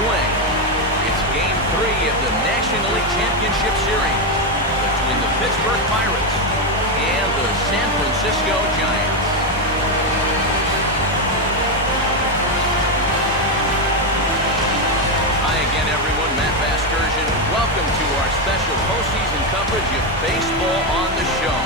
swing. It's Game 3 of the National League Championship Series between the Pittsburgh Pirates and the San Francisco Giants. Hi again, everyone. Matt Vasgersian. Welcome to our special postseason coverage of baseball on the show.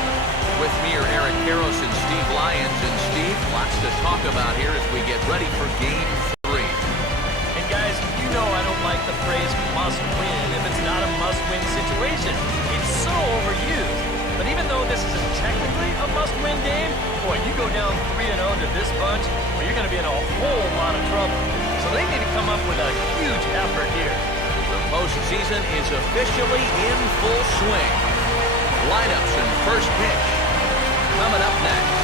With me are Eric Karros and Steve Lyons. And Steve, lots to talk about here as we get ready for Game 3. And guys, you know I don't like the phrase must win if it's not a must-win situation. It's so overused. But even though this isn't technically a must-win game, boy, you go down 3-0 to this bunch, well, you're going to be in a whole lot of trouble. So they need to come up with a huge effort here. The postseason is officially in full swing. Lineups and first pitch coming up next.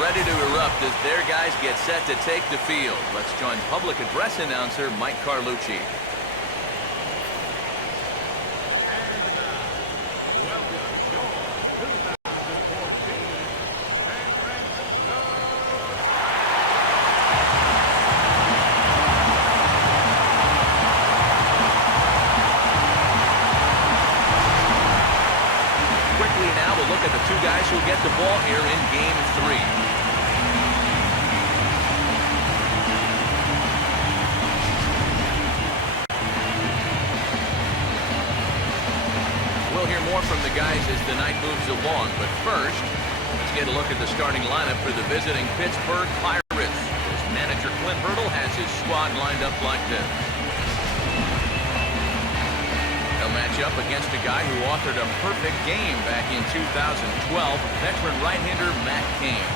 Ready to erupt as their guys get set to take the field. Let's join public address announcer Mike Carlucci. Quickly now, we'll look at the two guys who'll get the ball here in Game 3. We'll hear more from the guys as the night moves along, but first, let's get a look at the starting lineup for the visiting Pittsburgh Pirates. As manager Clint Hurdle has his squad lined up like this. They'll match up against a guy who authored a perfect game back in 2012, veteran right-hander Matt Cain.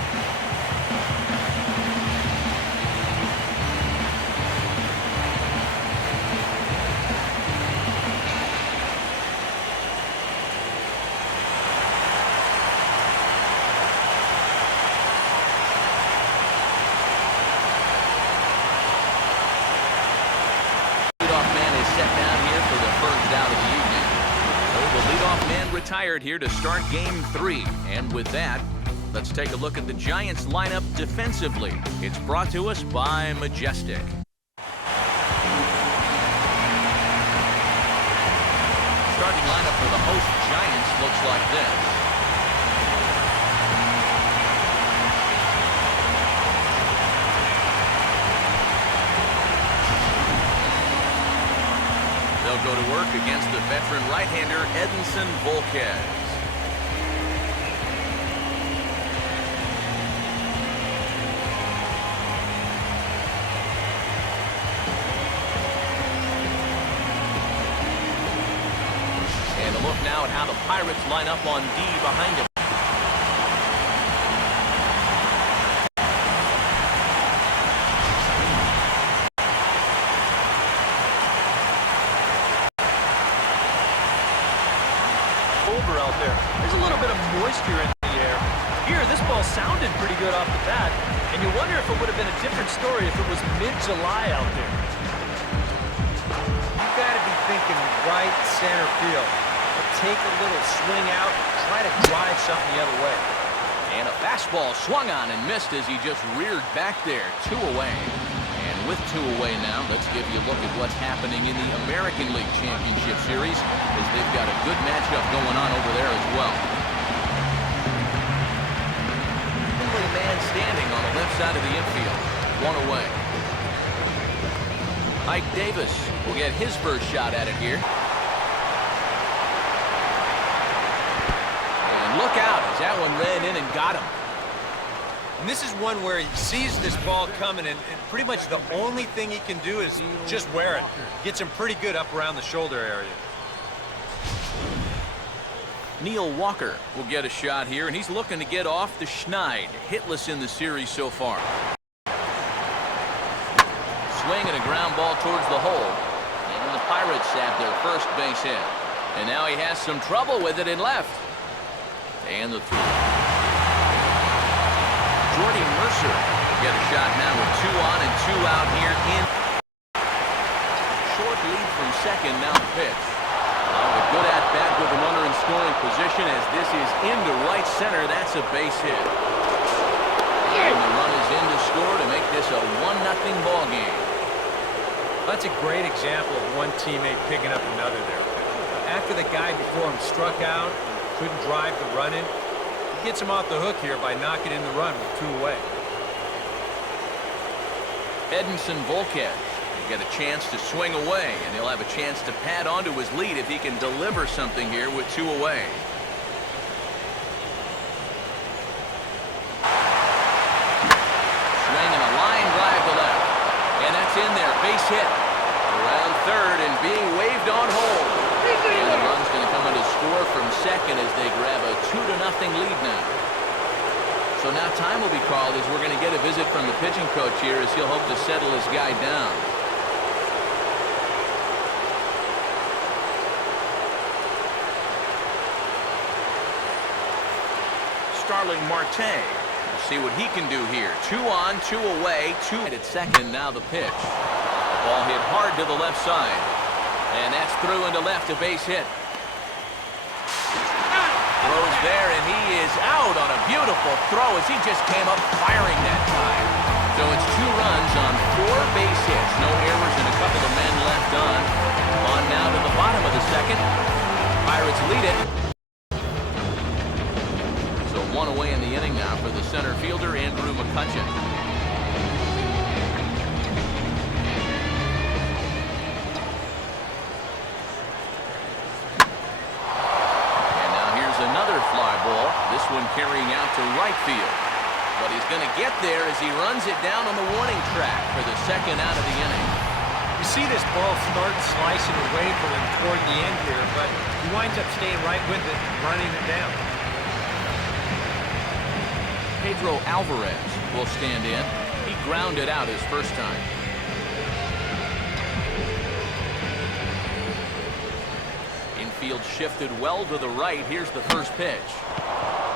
Retired here to start Game 3. And with that, let's take a look at the Giants lineup defensively. It's brought to us by Majestic. Starting lineup for the host Giants looks like this. They'll go to work against the veteran right-hander Edinson Volquez. And a look now at how the Pirates line up on D behind him. Out there. There's a little bit of moisture in the air. Here, this ball sounded pretty good off the bat, and you wonder if it would have been a different story if it was mid-July out there. You've got to be thinking right center field. Take a little swing out, try to drive something the other way. And a fastball swung on and missed as he just reared back there. 2 away. And with 2 away now, let's give you a look at what's happening in the American League Championship Series as they've got a good matchup going on over there as well. Only a man standing on the left side of the infield. 1 away. Ike Davis will get his first shot at it here. And look out as that one ran in and got him. And this is one where he sees this ball coming, and pretty much the only thing he can do is just wear it. Gets him pretty good up around the shoulder area. Neil Walker will get a shot here, and he's looking to get off the schneid. Hitless in the series so far. Swing and a ground ball towards the hole. And the Pirates have their first base hit. And now he has some trouble with it in left. And the throw. Jordy Mercer get a shot now with 2 on and 2 out here in. Short lead from second, now the pitch. A good at-bat with a runner in scoring position as this is into right center. That's a base hit. And the run is in to score to make this a 1-0 ball game. That's a great example of one teammate picking up another there. After the guy before him struck out, couldn't drive the run in, he gets him off the hook here by knocking in the run with 2 away. Edinson Volquez will get a chance to swing away, and he'll have a chance to pad onto his lead if he can deliver something here with 2 away. Swinging a line drive to left, and that's in there, base hit. Around third and being waved on hold. And the run's going to come in to score from second as they grab a 2-0 lead now. So now time will be called as we're going to get a visit from the pitching coach here as he'll hope to settle his guy down. Starling Marte. We'll see what he can do here. 2 on, 2 away, 2 at second. Now the pitch. The ball hit hard to the left side. And that's through into left, a base hit. Throws there, and he is out on a beautiful throw as he just came up firing that time. So it's 2 runs on 4 base hits. No errors and a couple of men left on. On now to the bottom of the second. Pirates lead it. So 1 away in the inning now for the center fielder, Andrew McCutcheon. Another fly ball, this one carrying out to right field. But he's going to get there as he runs it down on the warning track for the second out of the inning. You see this ball start slicing away from him toward the end here, but he winds up staying right with it, running it down. Pedro Alvarez will stand in. He grounded out his first time. Infield shifted well to the right. Here's the first pitch.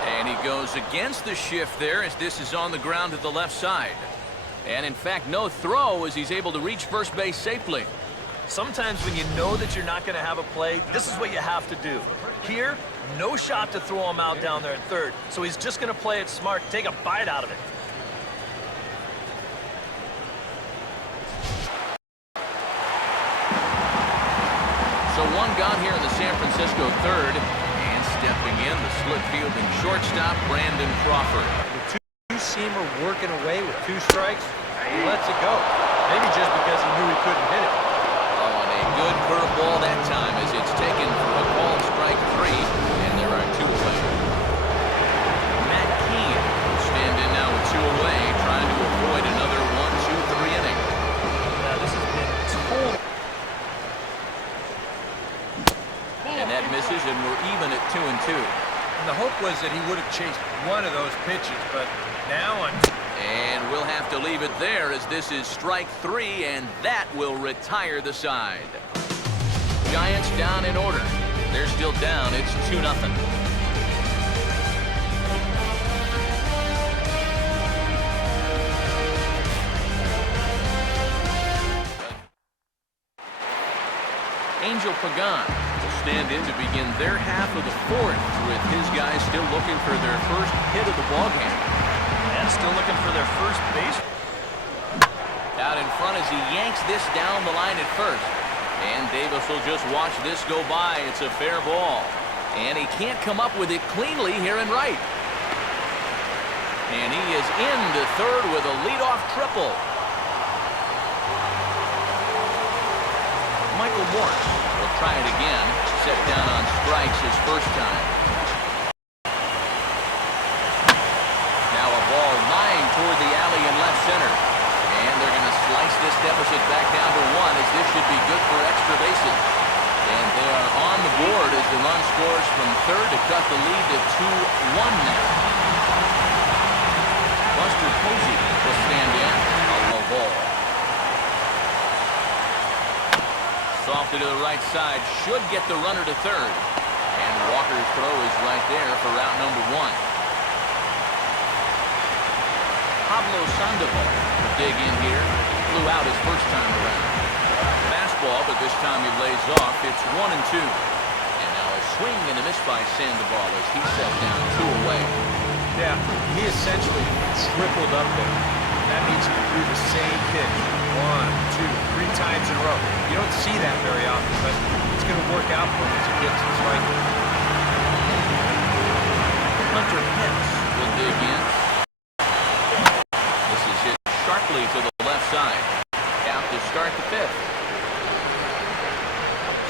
And he goes against the shift there as this is on the ground to the left side. And in fact, no throw as he's able to reach first base safely. Sometimes when you know that you're not going to have a play, this is what you have to do. Here, no shot to throw him out down there at third. So he's just going to play it smart, take a bite out of it. So 1 gone here in the San Francisco third. And stepping in, the split fielding shortstop, Brandon Crawford. The two-seamer working away with 2 strikes, he lets it go. Maybe just because he knew he couldn't hit it. Oh, and a good curveball that time as it's taken for a called strike 3, and there are 2 away. Matt Keane will stand in now with 2 away, trying to avoid another 1-2-3 inning. Now this has been total. And that misses, and we're even at 2-2. And the hope was that he would have chased one of those pitches, but now on. And we'll have to leave it there as this is strike 3, and that will retire the side. Giants down in order. They're still down. It's 2-0. Angel Pagan will stand in to begin their half of the 4th with his guys still looking for their first hit of the ballgame. And still looking for their first base. Out in front as he yanks this down the line at first. And Davis will just watch this go by. It's a fair ball. And he can't come up with it cleanly here in right. And he is into third with a leadoff triple. Michael Morse will try it again. Set down on strikes his first time. Now a ball lined toward the alley in left center. And they're going to slice this deficit back down to 1 as this should be good for extra bases. And they are on the board as the run scores from third to cut the lead to 2-1 now. Buster Posey will stand in. A low ball. Softed to the right side. Should get the runner to third. And Walker's throw is right there for route number 1. Pablo Sandoval will dig in here. Flew out his first time around. Fastball, but this time he lays off. It's 1-2. And now a swing and a miss by Sandoval as he set down 2 away. Yeah, he essentially tripled up there. That means he threw the same pitch 1, 2, 3 times in a row. You don't see that very often, but it's going to work out for him as he gets to strike. Hunter Pence will dig in. This is hit sharply to the left side. Out to start the 5th.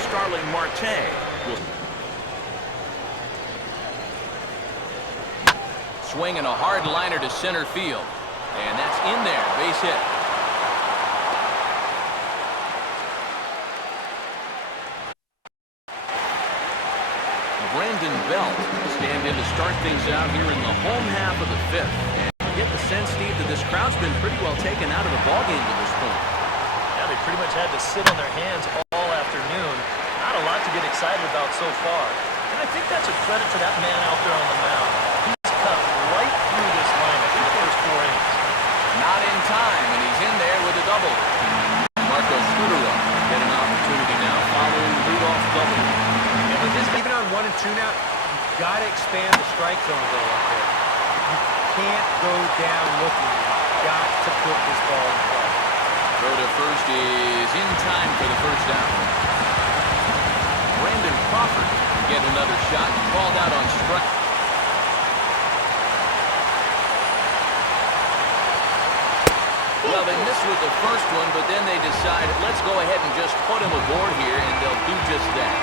Starling Marte will swing and a hard liner to center field. And that's in there. Base hit. Brandon Belt will stand in to start things out here in the home half of the 5th. And you get the sense, Steve, that this crowd's been pretty well taken out of the ballgame to this point. Yeah, they pretty much had to sit on their hands all afternoon. Not a lot to get excited about so far. And I think that's a credit to that man out there on the mound. He's cut right through this lineup in the first 4 innings. Not in time, and he's in there with a double. Marco Scudero get an opportunity now following Rudolph's double. And with this, even on 1 and 2 now, you've got to expand the strike zone a little up there. You can't go down looking. You've got to put this ball in play. Throw to first is in time for the first out. Brandon Crawford will get another shot, called out on strike. Well, they missed with the first one, but then they decide, let's go ahead and just put him aboard here, and they'll do just that.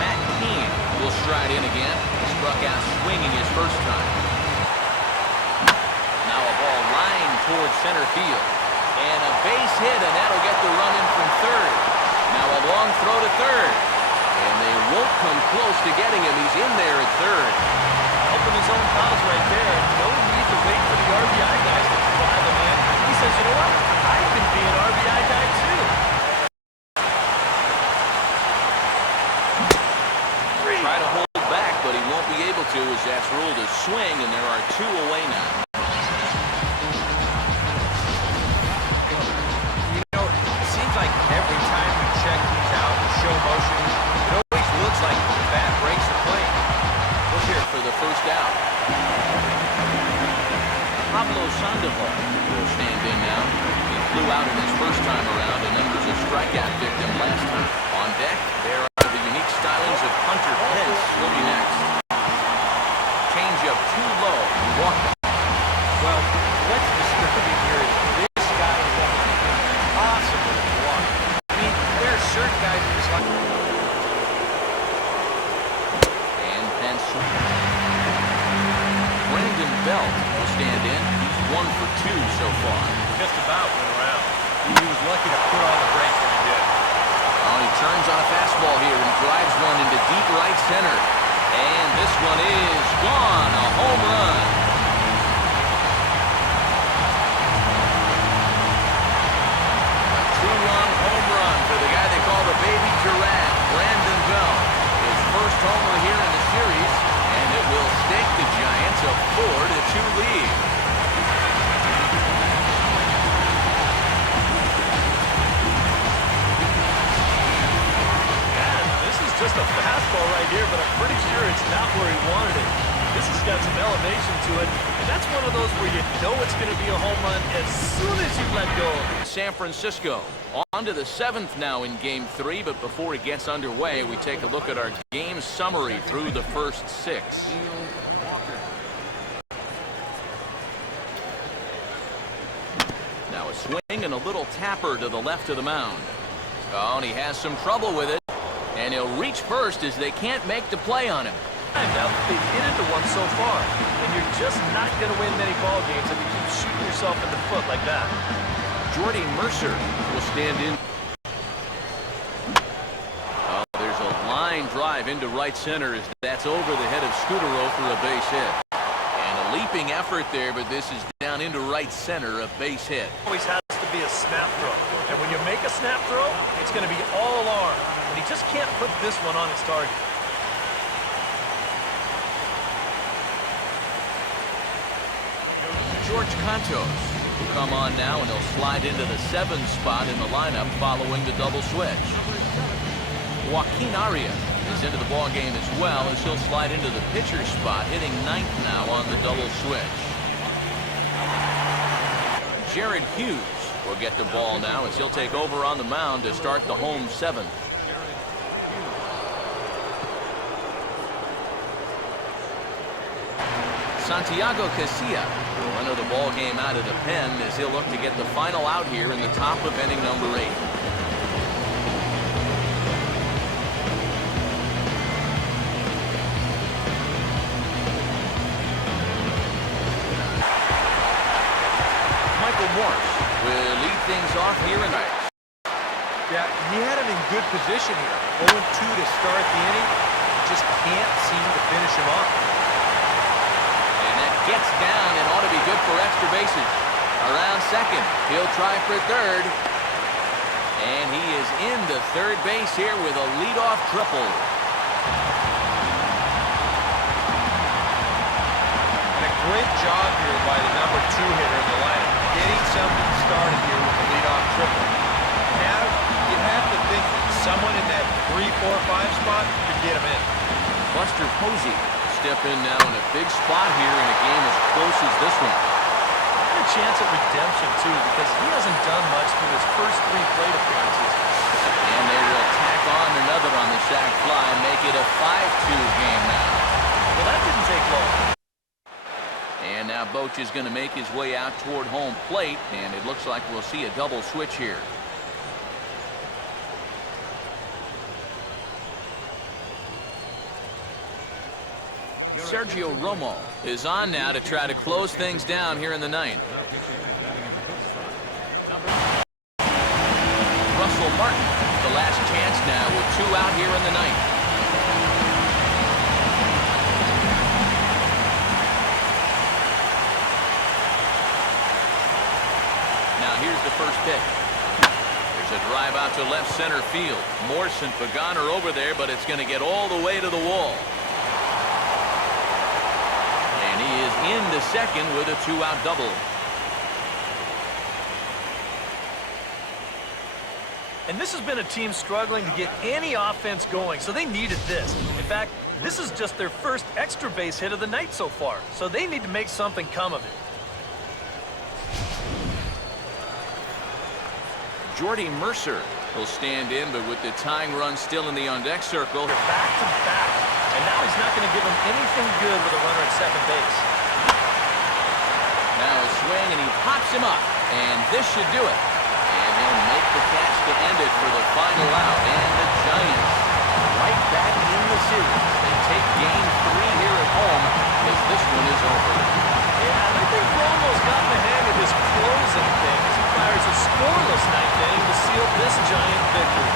Matt Keane will stride in again. Struck out swinging his first time. Now a ball lined towards center field. And a base hit, and that'll get the run in from third. Now a long throw to third. And they won't come close to getting him. He's in there at third. Helping his own cause right there. No need to wait for the RBI guys to drive him in. He says, you know what? I can be an RBI guy too. Try to hold back, but he won't be able to as that's ruled a swing, and there are 2 away now. You know, it seems like every time we check these out, the show motion, it always looks like the bat breaks the plate. Look here for the first out. Pablo Sandoval will stand in now. He flew out in his first time around and then was a strikeout victim last time. On deck, there are the unique stylings of Hunter Pence will be next. Change up too low. Walker. Well, what's disturbing here is this guy is impossible to block. I mean, there are certain guys who just like... And Pence. Brandon Belt will stand in. He's 1 for 2 so far. Just about went around. He was lucky to put on the brakes when he did. Oh, he turns on a fastball here and drives one into deep right center. And this one is gone. A home run. A 2-run home run for the guy they call the baby giraffe, Brandon Belt. His first homer here in the series, and it will stake the Giants a 4-2 lead. Just a fastball right here, but I'm pretty sure it's not where he wanted it. This has got some elevation to it, and that's one of those where you know it's going to be a home run as soon as you let go. San Francisco on to the 7th now in Game 3, but before it gets underway, we take a look at our game summary through the first 6. Now a swing and a little tapper to the left of the mound. Oh, and he has some trouble with it. And he'll reach first as they can't make the play on him. Now, they've hit into one so far, and you're just not going to win many ball games if you keep shooting yourself in the foot like that. Jordy Mercer will stand in. Oh, there's a line drive into right center as that's over the head of Scudero for a base hit. Leaping effort there, but this is down into right center, a base hit. Always has to be a snap throw. And when you make a snap throw, it's going to be all arm. And he just can't put this one on his target. George Cantos will come on now, and he'll slide into the 7 spot in the lineup following the double switch. Joaquin Arias is into the ball game as well, as he'll slide into the pitcher spot, hitting 9th now on the double switch. Jared Hughes will get the ball now, as he'll take over on the mound to start the home 7th. Santiago Casilla will enter the ball game out of the pen, as he'll look to get the final out here in the top of inning number 8. Michael Morse will lead things off here tonight. Yeah, he had him in good position here. 0-2 to start the inning. Just can't seem to finish him off. Gets down and ought to be good for extra bases. Around second, he'll try for third. And he is into third base here with a leadoff triple. And a great job here by the number 2 hitter in the lineup, getting something started here with the leadoff triple. Now, you have to think that someone in that 3, 4, 5 spot could get him in. Buster Posey step in now in a big spot here in a game as close as this one. And a chance at redemption, too, because he hasn't done much through his first 3 plate appearances. And they will tack on another on the sac fly, make it a 5-2 game now. Well, that didn't take long. And now Boch is going to make his way out toward home plate, and it looks like we'll see a double switch here. Sergio Romo is on now to try to close things down here in the 9th. Russell Martin, the last chance now with 2 out here in the 9th. Now here's the first pitch. There's a drive out to left center field. Morse and Pagan are over there, but it's going to get all the way to the wall. Into second with a 2-out double. And this has been a team struggling to get any offense going, so they needed this. In fact, this is just their first extra base hit of the night so far, so they need to make something come of it. Jordy Mercer will stand in, but with the tying run still in the on-deck circle. They're back to back, and now he's not going to give him anything good with a runner at second base. Now a swing, and he pops him up, and this should do it. And he'll make the catch to end it for the final out, and the Giants right back in the series. They take game 3 here at home as this one is over. Yeah, and I think Romo's gotten the hang of his closing thing as he fires a scoreless 9th inning to seal this Giant victory.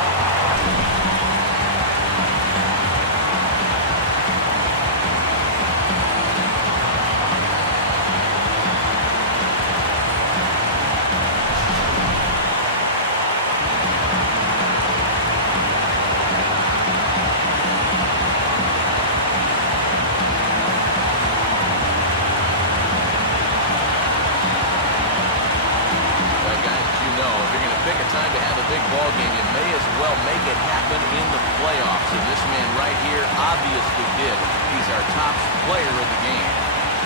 Ball game, you may as well make it happen in the playoffs, and this man right here obviously did. He's our top player of the game.